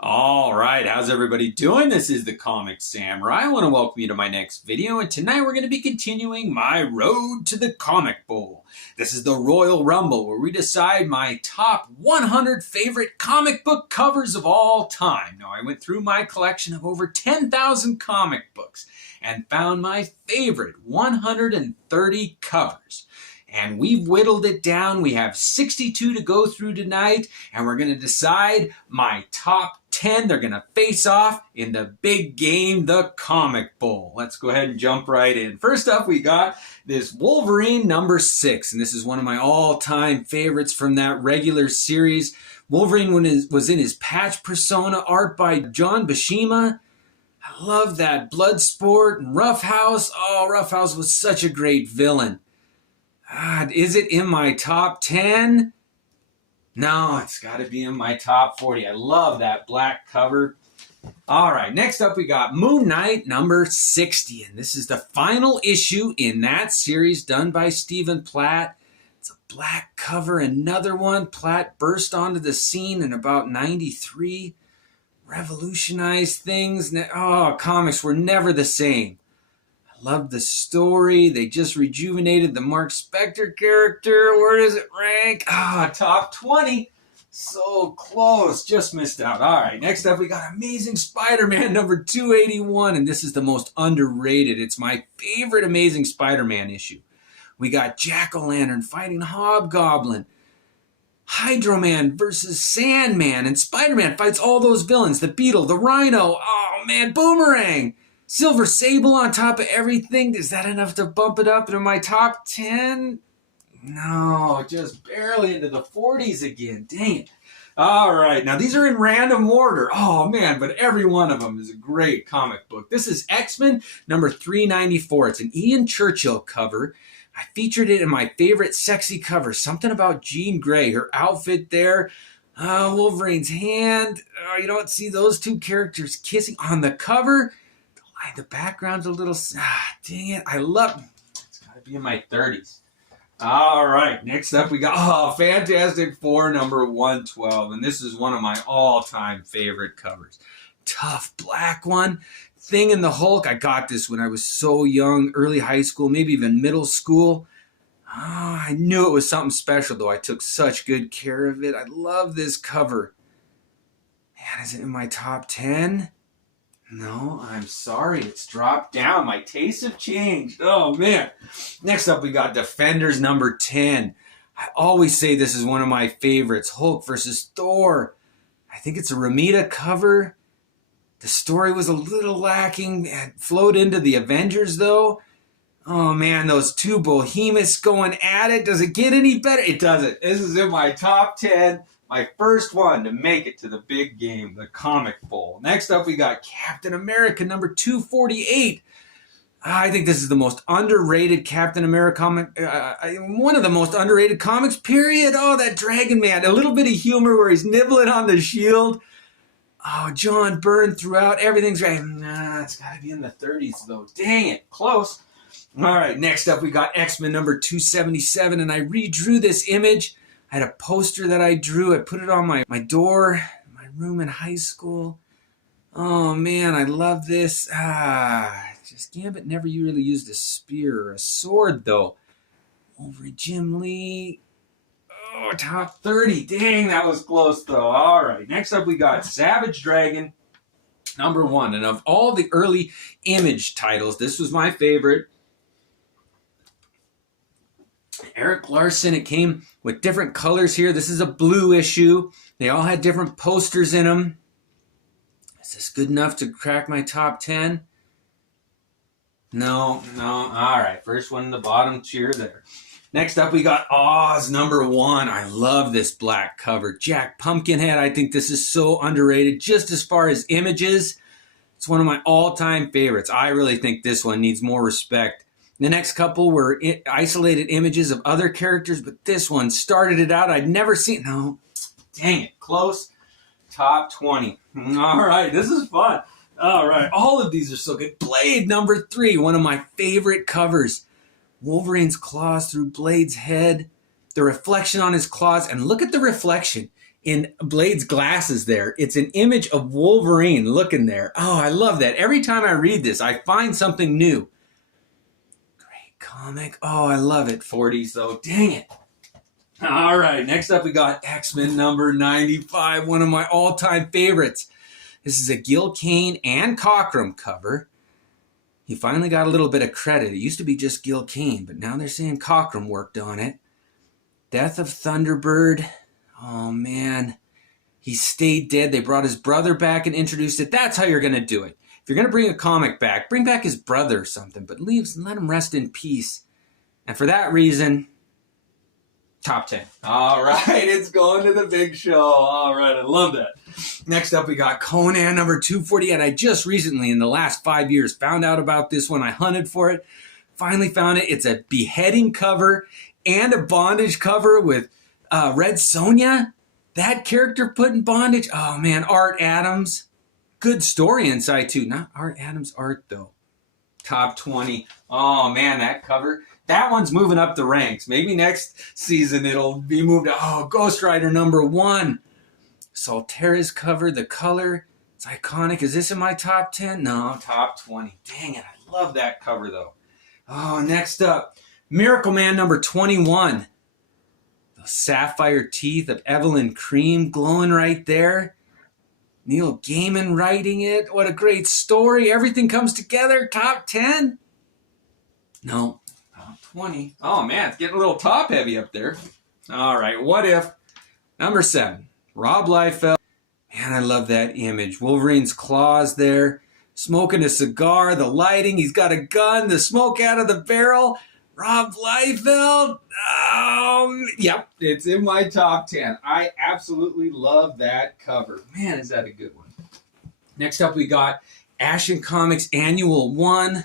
All right, how's everybody doing? This is the Comic Samurai. I want to welcome you to my next video, and tonight we're going to be continuing my road to the Comic Bowl. This is the Royal Rumble, where we decide my top 100 favorite comic book covers of all time. Now, I went through my collection of over 10,000 comic books and found my favorite 130 covers. And we've whittled it down. We have 62 to go through tonight, and we're going to decide my top 10. They're going to face off in the big game, the Comic Bowl. Let's go ahead and jump right in. First up, we got this Wolverine number 6, and this is one of my all-time favorites from that regular series. Wolverine was in his patch persona, art by John Buscema. I love that. Bloodsport and Roughhouse. Oh, Roughhouse was such a great villain. Is it in my top 10? No, it's got to be in my top 40. I love that black cover. All right, next up we got Moon Knight number 60. And this is the final issue in that series done by Stephen Platt. It's a black cover, another one. Platt burst onto the scene in about 93. Revolutionized things. Comics were never the same. Loved the story. They just rejuvenated the Mark Spector character. Where does it rank? Top 20. So close. Just missed out. All right, next up we got Amazing Spider-Man number 281, and this is the most underrated. It's my favorite Amazing Spider-Man issue. We got Jack-O-Lantern fighting Hobgoblin, Hydro-Man versus Sandman, and Spider-Man fights all those villains. The Beetle, the Rhino, oh man, Boomerang. Silver Sable on top of everything. Is that enough to bump it up into my top 10? No, just barely into the 40s again. Dang it. All right, now these are in random order. Oh man, but every one of them is a great comic book. This is X-Men number 394. It's an Ian Churchill cover. I featured it in my favorite sexy cover. Something about Jean Grey, her outfit there. Wolverine's hand. You don't see those two characters kissing on the cover. The background's a little... dang it. I love... It's got to be in my 30s. All right. Next up, we got Fantastic Four number 112. And this is one of my all-time favorite covers. Tough black one. Thing in the Hulk. I got this when I was so young. Early high school, maybe even middle school. I knew it was something special, though. I took such good care of it. I love this cover. Man, is it in my top 10? No, I'm sorry. It's dropped down. My tastes have changed. Oh, man. Next up, we got Defenders number 10. I always say this is one of my favorites. Hulk versus Thor. I think it's a Romita cover. The story was a little lacking. It flowed into the Avengers, though. Oh, man, those two behemoths going at it. Does it get any better? It doesn't. This is in my top 10. My first one to make it to the big game, the Comic Bowl. Next up, we got Captain America number 248. I think this is the most underrated Captain America comic, one of the most underrated comics, period. Oh, that Dragon Man, a little bit of humor where he's nibbling on the shield. Oh, John Byrne throughout, everything's right. It's got to be in the 30s, though. Dang it, close. All right, next up, we got X-Men number 277, and I redrew this image. I had a poster that I drew. I put it on my door, my room in high school. Oh, man, I love this. Just Gambit never really used a spear or a sword, though. Over Jim Lee. Oh, top 30. Dang, that was close, though. All right, next up we got Savage Dragon, number 1. And of all the early Image titles, this was my favorite. Eric Larson, it came with different colors here. This is a blue issue. They all had different posters in them. Is this good enough to crack my top 10? No. All right, first one in the bottom tier there. Next up, we got Oz number 1. I love this black cover. Jack Pumpkinhead, I think this is so underrated. Just as far as images, it's one of my all-time favorites. I really think this one needs more respect. The next couple were isolated images of other characters, but this one started it out. I'd never seen... No, dang it, close. Top 20. All right, this is fun. All right, all of these are so good. Blade number 3, one of my favorite covers. Wolverine's claws through Blade's head, the reflection on his claws, and look at the reflection. in Blade's glasses there. It's an image of Wolverine looking there. Oh, I love that. Every time I read this, I find something new. Great comic. Oh, I love it. 40s though. Dang it. All right, next up we got X-Men number 95, one of my all-time favorites. This is a Gil Kane and Cockrum cover. He finally got a little bit of credit. It used to be just Gil Kane, but now they're saying Cockrum worked on it. Death of Thunderbird. Oh, man. He stayed dead. They brought his brother back and introduced it. That's how you're going to do it. If you're going to bring a comic back, bring back his brother or something, but let him rest in peace. And for that reason, top 10. All right, it's going to the big show. All right, I love that. Next up, we got Conan number 240, and I just recently, in the last 5 years, found out about this one. I hunted for it, finally found it. It's a beheading cover and a bondage cover with Red Sonja. That character put in bondage. Oh, man, Art Adams. Good story inside, too. Not Art Adams art, though. Top 20. Oh, man, that cover. That one's moving up the ranks. Maybe next season it'll be moved to, Ghost Rider number 1. Solterra's cover, the color, it's iconic. Is this in my top 10? No, top 20. Dang it, I love that cover, though. Oh, next up, Miracle Man number 21. The sapphire teeth of Evelyn Cream glowing right there. Neil Gaiman writing it. What a great story. Everything comes together. Top 10? No. 20. Oh, man, it's getting a little top heavy up there. All right, What If? Number 7. Rob Liefeld. Man, I love that image. Wolverine's claws there. Smoking a cigar. The lighting. He's got a gun. The smoke out of the barrel. Rob Liefeld. Yep, it's in my top 10. I absolutely love that cover. Man, is that a good one. Next up, we got Action Comics Annual 1. One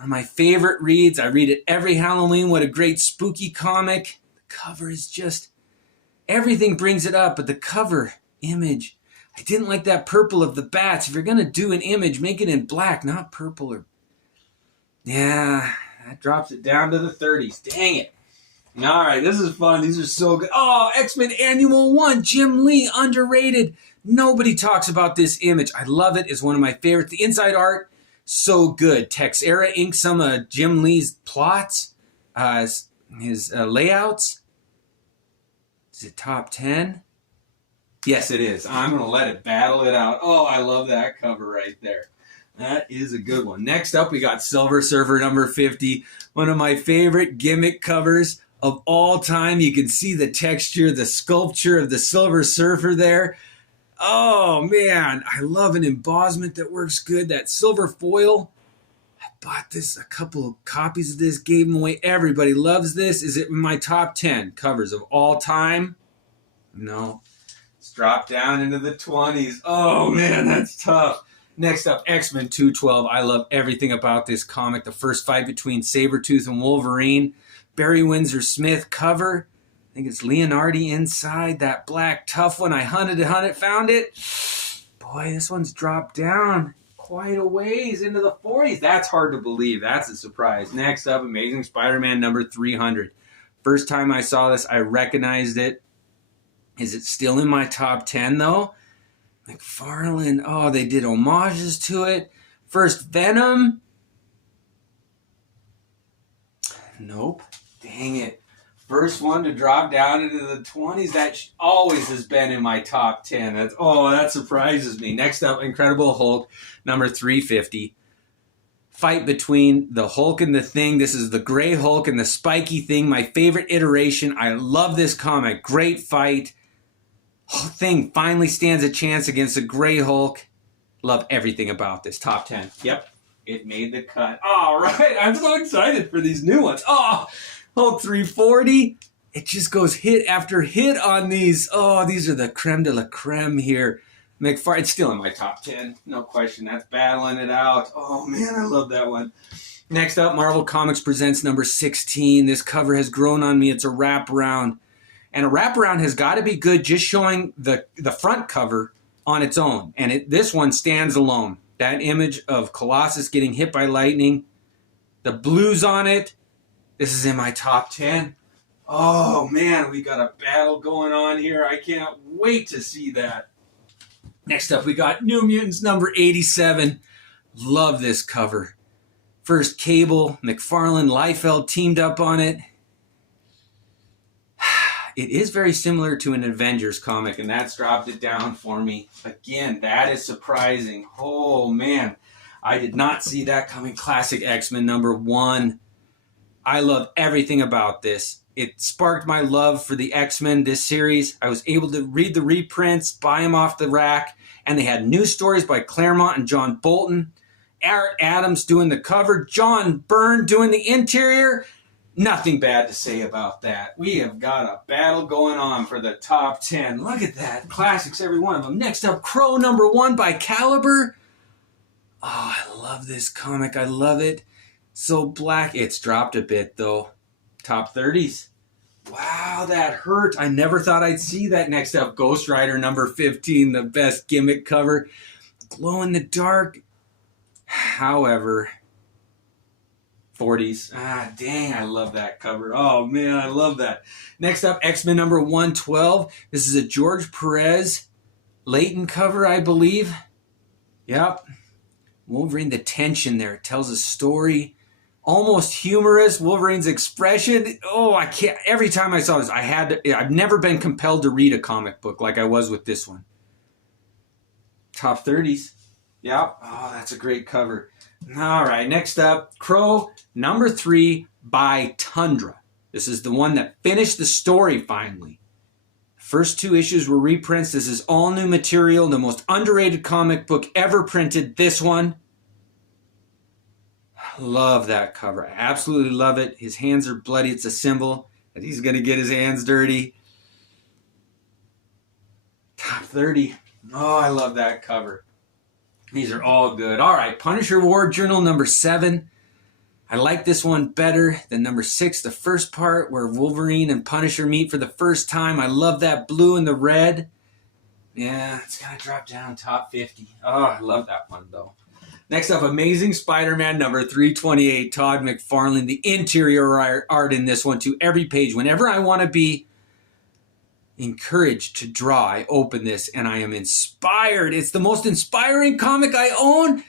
of my favorite reads. I read it every Halloween. What a great spooky comic. The cover is just, everything brings it up, but the cover image, I didn't like that purple of the bats. If you're going to do an image, make it in black, not purple. Yeah, that drops it down to the 30s. Dang it. All right, this is fun. These are so good. Oh, X-Men Annual 1, Jim Lee, underrated. Nobody talks about this image. I love it. It's one of my favorites. The inside art, so good. Texera inked some of Jim Lee's plots, his layouts. Is it top 10? Yes, it is. I'm going to let it battle it out. Oh, I love that cover right there. That is a good one. Next up, we got Silver Surfer number 50. One of my favorite gimmick covers of all time. You can see the texture, the sculpture of the Silver Surfer there. Oh, man, I love an embossment that works good. That silver foil, I bought this, a couple of copies of this, gave them away. Everybody loves this. Is it in my top 10 covers of all time? No. It's dropped down into the 20s. Oh, man, that's tough. Next up, X-Men 212. I love everything about this comic. The first fight between Sabretooth and Wolverine. Barry Windsor Smith cover. I think it's Leonardi inside, that black tough one. I hunted it, found it. Boy, this one's dropped down quite a ways into the 40s. That's hard to believe. That's a surprise. Next up, Amazing Spider-Man number 300. First time I saw this, I recognized it. Is it still in my top 10, though? McFarlane, oh, they did homages to it. First Venom. Nope. Dang it. First one to drop down into the 20s. That always has been in my top 10. That surprises me. Next up, Incredible Hulk, number 350. Fight between the Hulk and the Thing. This is the Gray Hulk and the Spiky Thing. My favorite iteration. I love this comic. Great fight. Thing finally stands a chance against the Gray Hulk. Love everything about this. Top 10. Yep. It made the cut. All right. I'm so excited for these new ones. Oh, Hulk 340. It just goes hit after hit on these. Oh, these are the creme de la creme here. McFarlane, it's still in my top 10. No question. That's battling it out. Oh, man, I love that one. Next up, Marvel Comics presents number 16. This cover has grown on me. It's a wraparound. And a wraparound has got to be good just showing the front cover on its own. And this one stands alone. That image of Colossus getting hit by lightning. The blues on it. This is in my top 10. Oh man, we got a battle going on here. I can't wait to see that. Next up, we got New Mutants number 87. Love this cover. First Cable, McFarlane, Liefeld teamed up on it. It is very similar to an Avengers comic, and that's dropped it down for me. Again, that is surprising. Oh man, I did not see that coming. Classic X-Men number 1. I love everything about this. It sparked my love for the X-Men, this series. I was able to read the reprints, buy them off the rack, and they had new stories by Claremont and John Bolton. Art Adams doing the cover, John Byrne doing the interior. Nothing bad to say about that. We have got a battle going on for the top 10. Look at that. Classics, every one of them. Next up, Crow number 1 by Caliber. Oh, I love this comic. I love it. So black. It's dropped a bit, though. Top 30s. Wow, that hurt. I never thought I'd see that. Next up, Ghost Rider number 15, the best gimmick cover. Glow in the dark. However, 40s. Ah, dang, I love that cover. Oh, man, I love that. Next up, X-Men number 112. This is a George Perez Layton cover, I believe. Yep. Wolverine, the tension there. It tells a story. Almost humorous. Wolverine's expression. Oh, I can't. Every time I saw this, I've never been compelled to read a comic book like I was with this one. Top 30s. Yep. Oh, that's a great cover. All right. Next up, Crow number 3 by Tundra. This is the one that finished the story finally. First 2 issues were reprints. This is all new material. The most underrated comic book ever printed. This one. Love that cover. I absolutely love it. His hands are bloody. It's a symbol that he's going to get his hands dirty. Top 30. Oh, I love that cover. These are all good. All right, Punisher War Journal number 7. I like this one better than number 6, the first part where Wolverine and Punisher meet for the first time. I love that blue and the red. Yeah, it's going to drop down top 50. Oh, I love that one, though. Next up, Amazing Spider-Man number 328, Todd McFarlane. The interior art in this one to every page. Whenever I want to be encouraged to draw, I open this and I am inspired. It's the most inspiring comic I own.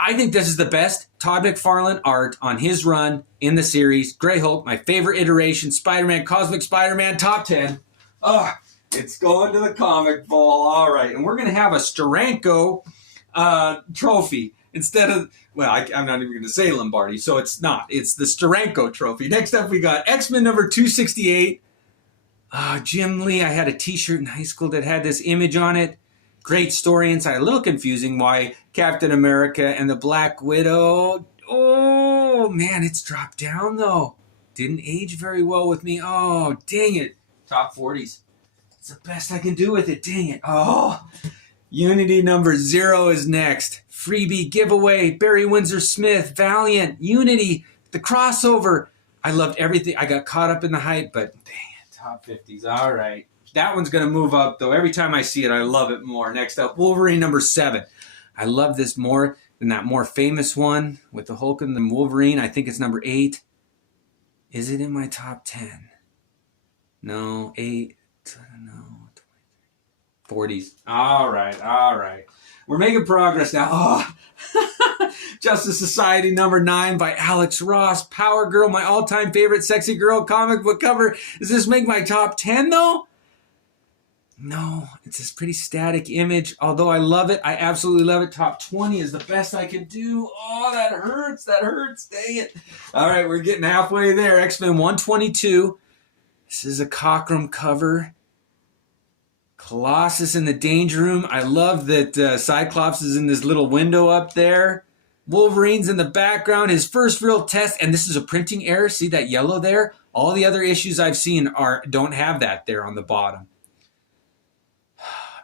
I think this is the best Todd McFarlane art on his run in the series. Grey Hulk, my favorite iteration. Spider-Man, Cosmic Spider-Man, top 10. Oh, it's going to the comic bowl. All right, and we're going to have a Steranko trophy instead of, well, I'm not even going to say Lombardi, so it's not. It's the Steranko trophy. Next up, we got X-Men number 268. Jim Lee, I had a t-shirt in high school that had this image on it. Great story inside. A little confusing why Captain America and the Black Widow. Oh, man, it's dropped down, though. Didn't age very well with me. Oh, dang it. Top 40s. It's the best I can do with it. Dang it. Oh, Unity number 0 is next. Freebie, giveaway, Barry Windsor Smith, Valiant, Unity, the crossover. I loved everything. I got caught up in the hype, but dang it, top 50s. All right. That one's going to move up, though. Every time I see it, I love it more. Next up, Wolverine number 7. I love this more than that more famous one with the Hulk and the Wolverine. I think it's number 8. Is it in my top 10? No, 8. No, 40s. All right. We're making progress now. Oh, Justice Society number 9 by Alex Ross. Power Girl, my all-time favorite sexy girl comic book cover. Does this make my top 10, though? No, it's this pretty static image. Although I love it. I absolutely love it. Top 20 is the best I can do. Oh, that hurts. Dang it. All right, we're getting halfway there. X-Men 122. This is a Cockrum cover. Colossus in the Danger Room. I love that Cyclops is in this little window up there. Wolverine's in the background. His first real test. And this is a printing error. See that yellow there? All the other issues I've seen don't have that there on the bottom.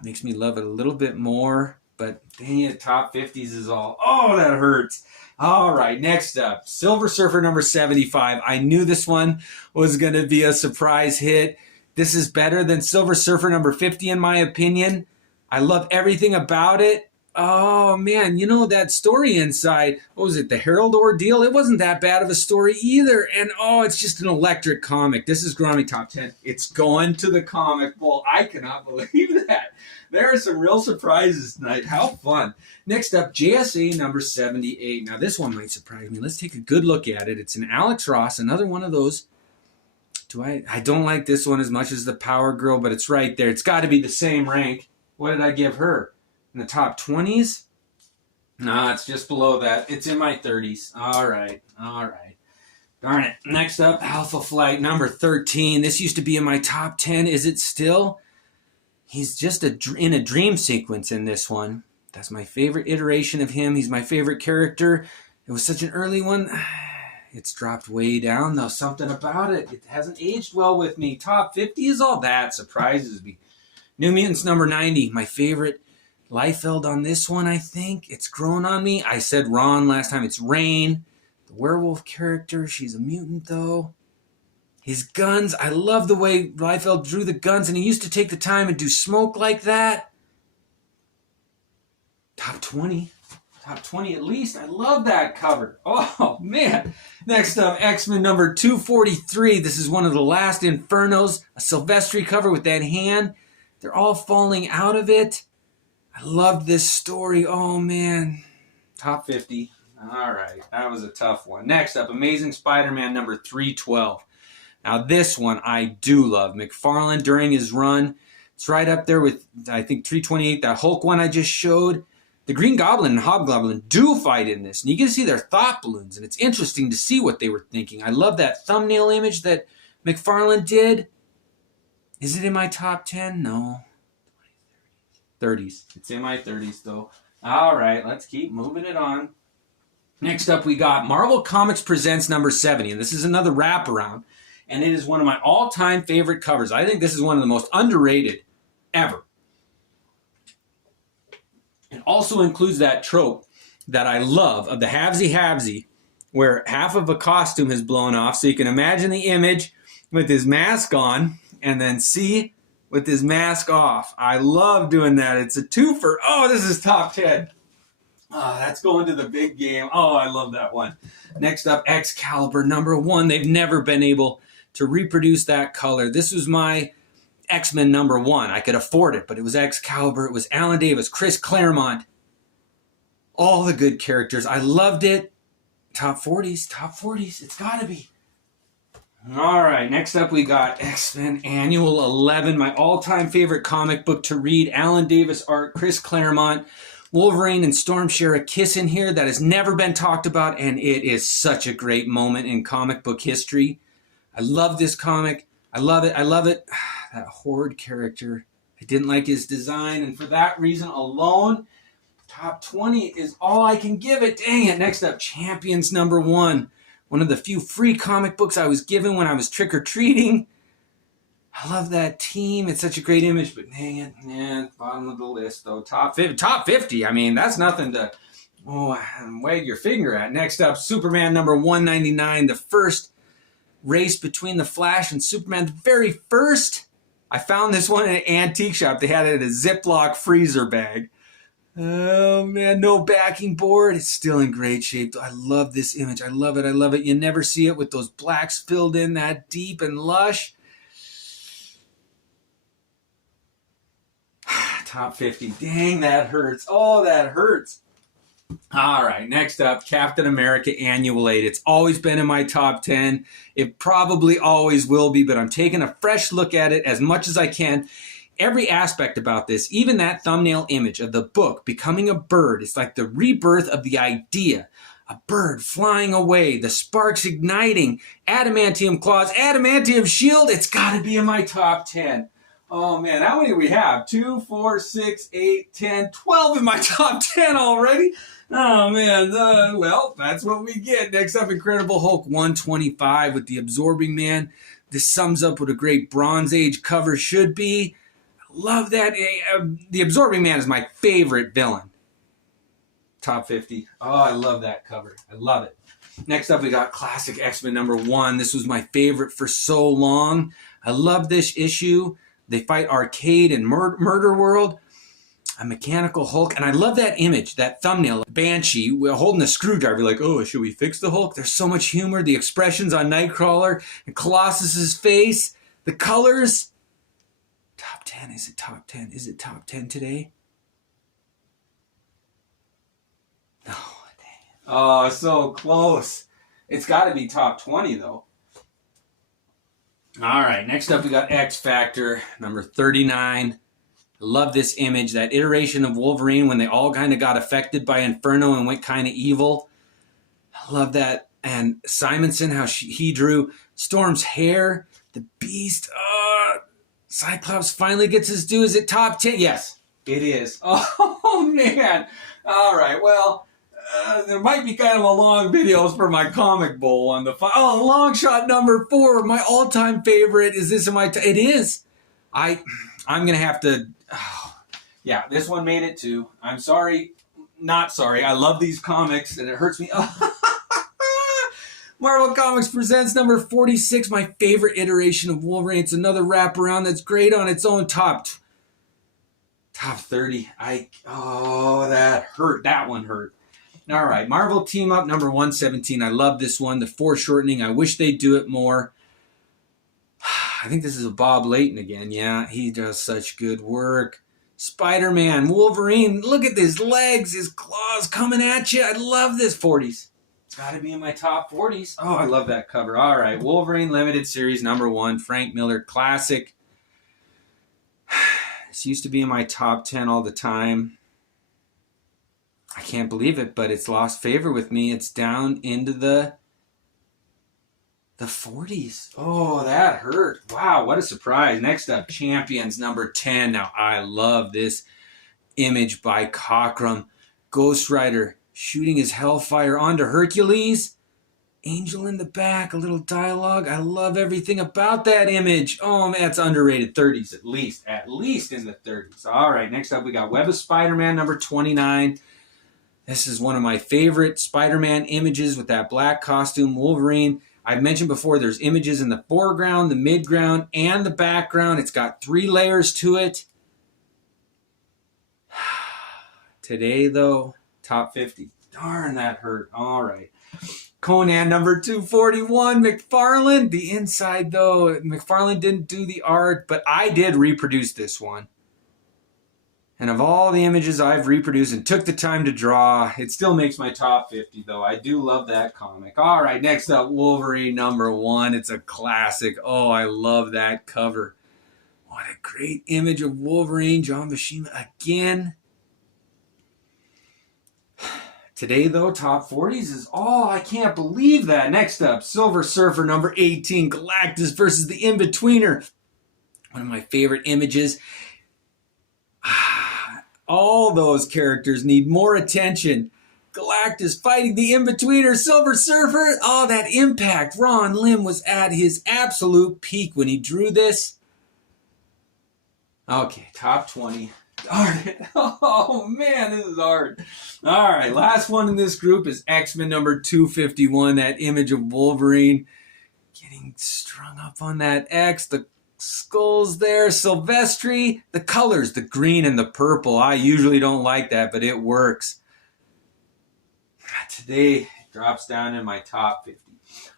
Makes me love it a little bit more. But dang it, top 50s is all. Oh, that hurts. All right, next up. Silver Surfer number 75. I knew this one was going to be a surprise hit. This is better than Silver Surfer number 50 in my opinion. I love everything about it. Oh man, you know that story inside, what was it, the Herald Ordeal? It wasn't that bad of a story either. And oh, it's just an electric comic. This is growing me top 10. It's going to the comic bowl. I cannot believe that. There are some real surprises tonight. How fun. Next up, JSA number 78. Now this one might surprise me. Let's take a good look at it. It's an Alex Ross, another one of those. I don't like this one as much as the Power Girl, but it's right there. It's got to be the same rank. What did I give her? In the top 20s? Nah, it's just below that. It's in my 30s. All right. Darn it. Next up, Alpha Flight number 13. This used to be in my top 10. Is it still? He's just in a dream sequence in this one. That's my favorite iteration of him. He's my favorite character. It was such an early one. It's dropped way down, though. Something about it. It hasn't aged well with me. Top 50 is all that. Surprises me. New Mutants number 90. My favorite. Liefeld on this one, I think. It's grown on me. I said Ron last time. It's Rain. The werewolf character. She's a mutant, though. His guns. I love the way Liefeld drew the guns, and he used to take the time and do smoke like that. Top 20. Top 20 at least. I love that cover. Oh, man. Next up, X-Men number 243. This is one of the last Infernos. A Silvestri cover with that hand. They're all falling out of it. I loved this story. Oh, man. Top 50. All right. That was a tough one. Next up, Amazing Spider-Man number 312. Now, this one I do love. McFarlane during his run. It's right up there with, I think, 328. That Hulk one I just showed. The Green Goblin and Hobgoblin do fight in this. And you get to see their thought balloons. And it's interesting to see what they were thinking. I love that thumbnail image that McFarlane did. Is it in my top 10? No. 30s. It's in my 30s, though. All right, let's keep moving it on. Next up, we got Marvel Comics Presents number 70, and this is another wraparound, and it is one of my all-time favorite covers. I think this is one of the most underrated ever. It also includes that trope that I love of the halvesy, where half of a costume is blown off, so you can imagine the image with his mask on, and then see with his mask off. I love doing that. It's a twofer. Oh, this is top 10. Oh, that's going to the big game. Oh, I love that one. Next up, Excalibur number 1. They've never been able to reproduce that color. This was my X-Men number 1. I could afford it, but it was Excalibur. It was Alan Davis, Chris Claremont. All the good characters. I loved it. Top 40s. Top 40s. It's got to be. All right, next up we got X-Men Annual 11, my all-time favorite comic book to read. Alan Davis art, Chris Claremont, Wolverine and Storm share a kiss in here that has never been talked about, and it is such a great moment in comic book history. I love this comic. I love it. That Horde character. I didn't like his design, and for that reason alone, top 20 is all I can give it. Dang it. Next up, Champions number 1. One of the few free comic books I was given when I was trick-or-treating. I love that team. It's such a great image, but dang it. Yeah, bottom of the list, though. Top 50. I mean, that's nothing to wag your finger at. Next up, Superman number 199. The first race between the Flash and Superman. The very first. I found this one in an antique shop. They had it in a Ziploc freezer bag. Oh, man, no backing board. It's still in great shape. I love this image. I love it. You never see it with those blacks filled in that deep and lush. Top 50. Dang, that hurts. Oh, that hurts. All right, next up, Captain America Annual 8. It's always been in my top 10. It probably always will be, but I'm taking a fresh look at it as much as I can. Every aspect about this, even that thumbnail image of the book becoming a bird, it's like the rebirth of the idea. A bird flying away, the sparks igniting, adamantium claws, adamantium shield. It's got to be in my top 10. Oh, man, how many do we have? 2, 4, 6, 8, 10, 12 in my top 10 already? Oh, man. Well, that's what we get. Next up, Incredible Hulk 125 with the Absorbing Man. This sums up what a great Bronze Age cover should be. Love that. The Absorbing Man is my favorite villain. Top 50. Oh, I love that cover. I love it. Next up, we got Classic X-Men number 1. This was my favorite for so long. I love this issue. They fight Arcade and Murder World. a mechanical Hulk. And I love that image, that thumbnail, Banshee holding a screwdriver, like, oh, should we fix the Hulk? There's so much humor. The expressions on Nightcrawler and Colossus's face, the colors. Top 10, is it top 10? Is it top 10 today? No, dang. Oh, so close. It's got to be top 20, though. All right, next up we got X Factor, number 39. I love this image, that iteration of Wolverine when they all kind of got affected by Inferno and went kind of evil. I love that. And Simonson, how he drew Storm's hair, the Beast. Cyclops finally gets his due. Is it top 10? Yes, it is. Oh, man. All right, well, there might be kind of a long videos for my comic bowl on the long shot number 4. My all-time favorite. Is this in my... It is. I'm going to have to... yeah, this one made it too. I'm sorry. Not sorry. I love these comics, and it hurts me. Marvel Comics presents number 46, my favorite iteration of Wolverine. It's another wraparound that's great on its own. Top 30. That hurt. That one hurt. All right, Marvel Team Up number 117. I love this one. The foreshortening. I wish they'd do it more. I think this is a Bob Layton again. Yeah, he does such good work. Spider-Man, Wolverine. Look at his legs, his claws coming at you. I love this 40s. It's got to be in my top 40s. Oh, I love that cover. All right, Wolverine Limited Series number 1, Frank Miller Classic. This used to be in my top 10 all the time. I can't believe it, but it's lost favor with me. It's down into the 40s. Oh, that hurt. Wow, what a surprise. Next up, Champions number 10. Now, I love this image by Cockrum. Ghost Rider shooting his Hellfire onto Hercules. Angel in the back, a little dialogue. I love everything about that image. Oh, man, it's underrated. 30s at least. At least in the 30s. All right, next up we got Web of Spider-Man number 29. This is one of my favorite Spider-Man images with that black costume, Wolverine. I've mentioned before there's images in the foreground, the midground, and the background. It's got 3 layers to it. Today, though, top 50. Darn, that hurt. All right. Conan number 241, McFarlane. The inside, though, McFarlane didn't do the art, but I did reproduce this one. And of all the images I've reproduced and took the time to draw, it still makes my top 50, though. I do love that comic. All right, next up, Wolverine number 1. It's a classic. Oh, I love that cover. What a great image of Wolverine, John Buscema again. Today, though, top 40s is... Oh, I can't believe that. Next up, Silver Surfer number 18, Galactus versus the In-Betweener. One of my favorite images. All those characters need more attention. Galactus fighting the In-Betweener, Silver Surfer. Oh, that impact. Ron Lim was at his absolute peak when he drew this. Okay, top 20. Darn it. Oh, man, this is hard. All right, last one in this group is X-Men number 251. That image of Wolverine getting strung up on that X. The skulls there, Silvestri, the colors, the green and the purple. I usually don't like that, but it works. Today, it drops down in my top 50.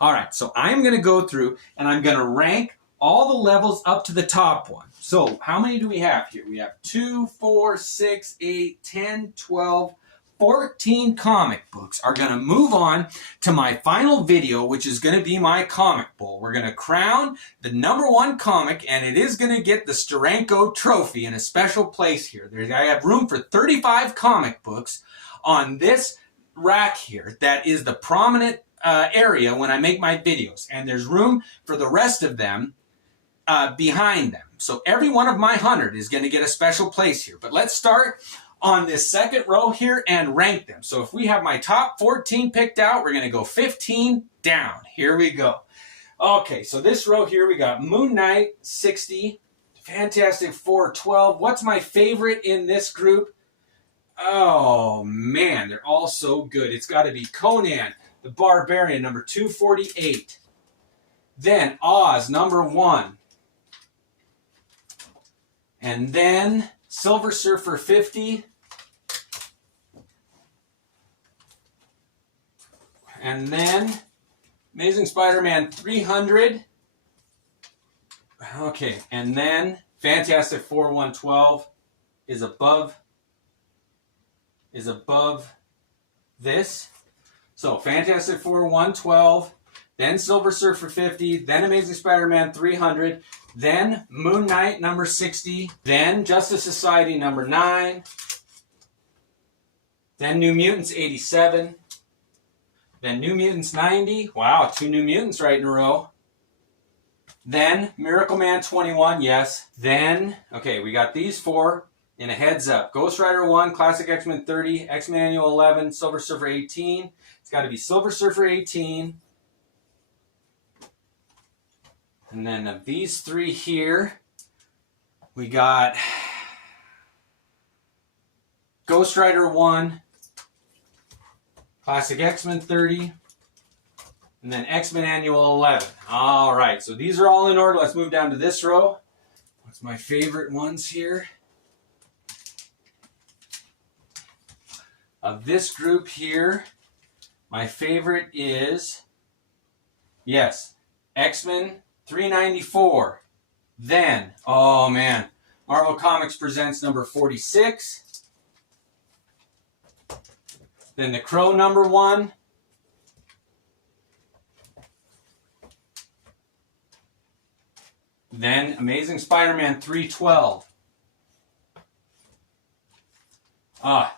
All right, so I'm going to go through and I'm going to rank all the levels up to the top one. So how many do we have here? We have 2, 4, 6, 8, 10, 12, 14 comic books are going to move on to my final video, which is going to be my comic bowl. We're going to crown the number 1 comic, and it is going to get the Steranko trophy in a special place here. I have room for 35 comic books on this rack here. That is the prominent area when I make my videos, and there's room for the rest of them behind them. So every one of my 100 is going to get a special place here. But let's start on this second row here and rank them. So if we have my top 14 picked out, we're going to go 15 down. Here we go. Okay, so this row here, we got Moon Knight, 60. Fantastic Four, 12. What's my favorite in this group? Oh, man, they're all so good. It's got to be Conan the Barbarian, number 248. Then Oz, number 1. And then Silver Surfer 50. And then Amazing Spider-Man 300. Okay, and then Fantastic Four 112 is above this. So Fantastic Four 112, then Silver Surfer 50, then Amazing Spider-Man 300, then Moon Knight number 60, then Justice Society number 9, then New Mutants 87, then New Mutants 90. Wow, 2 New Mutants right in a row. Then Miracle Man 21, yes. Then, okay, we got these 4 in a heads up. Ghost Rider 1, Classic X-Men 30, X-Men Annual 11, Silver Surfer 18. It's got to be Silver Surfer 18. And then of these 3 here, we got Ghost Rider 1, Classic X-Men 30, and then X-Men Annual 11. All right, so these are all in order. Let's move down to this row. What's my favorite ones here? Of this group here, my favorite is, yes, X-Men 394. Then, oh man, Marvel Comics Presents number 46. Then the Crow number 1. Then Amazing Spider-Man 312.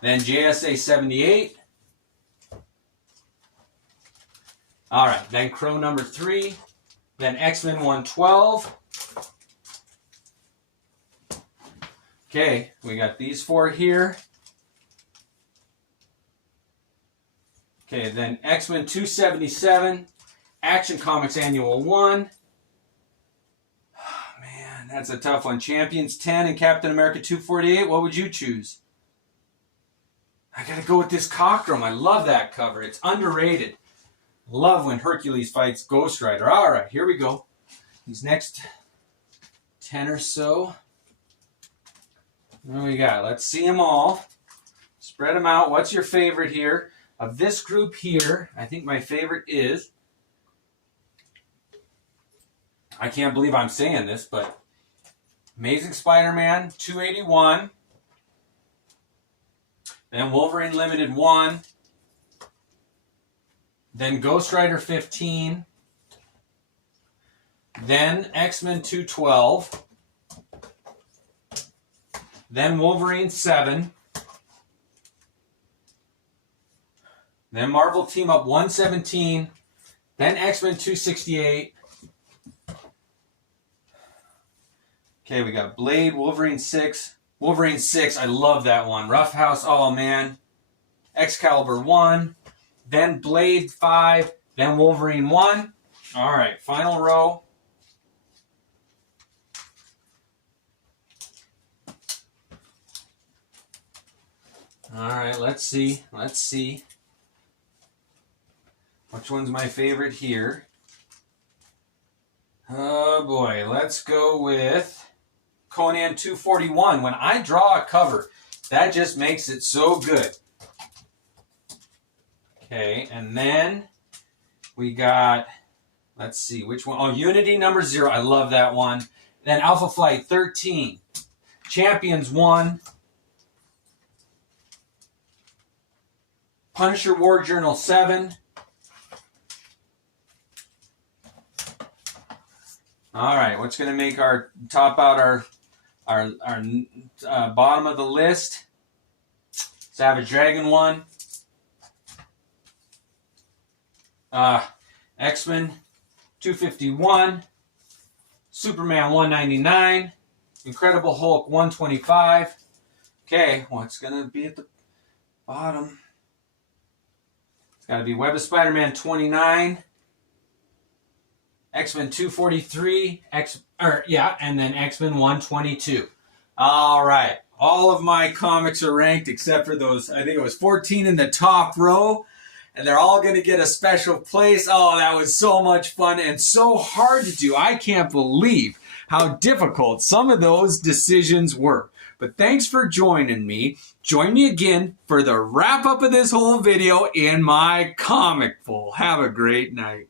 Then JSA 78. All right, then Crow number 3. Then X-Men 112. Okay, we got these 4 here. Okay, then X-Men 277, Action Comics Annual 1. Oh, man, that's a tough one. Champions 10 and Captain America 248. What would you choose? I gotta go with this Cockrum. I love that cover. It's underrated. Love when Hercules fights Ghost Rider. All right, here we go. These next 10 or so. What do we got? Let's see them all. Spread them out. What's your favorite here? Of this group here, I think my favorite is, I can't believe I'm saying this, but Amazing Spider-Man 281, then Wolverine Limited 1, then Ghost Rider 15, then X-Men 212, then Wolverine 7, then Marvel Team Up 117, then X-Men 268. Okay, we got Blade, Wolverine 6. Wolverine 6, I love that one. Rough House, oh man. Excalibur 1, then Blade 5, then Wolverine 1. All right, final row. All right, let's see. Which one's my favorite here? Oh boy, let's go with Conan 241. When I draw a cover, that just makes it so good. Okay, and then we got, let's see, which one? Oh, Unity number 0. I love that one. Then Alpha Flight 13. Champions 1. Punisher War Journal 7. All right, what's going to make our top out our bottom of the list? Savage Dragon 1. X-Men 251. Superman 199. Incredible Hulk 125. Okay, what's going to be at the bottom? It's got to be Web of Spider-Man 29. X-Men 243, and then X-Men 122. All right. All of my comics are ranked except for those, I think it was 14 in the top row. and they're all going to get a special place. Oh, that was so much fun and so hard to do. I can't believe how difficult some of those decisions were. But thanks for joining me. Join me again for the wrap up of this whole video in my comic bowl. Have a great night.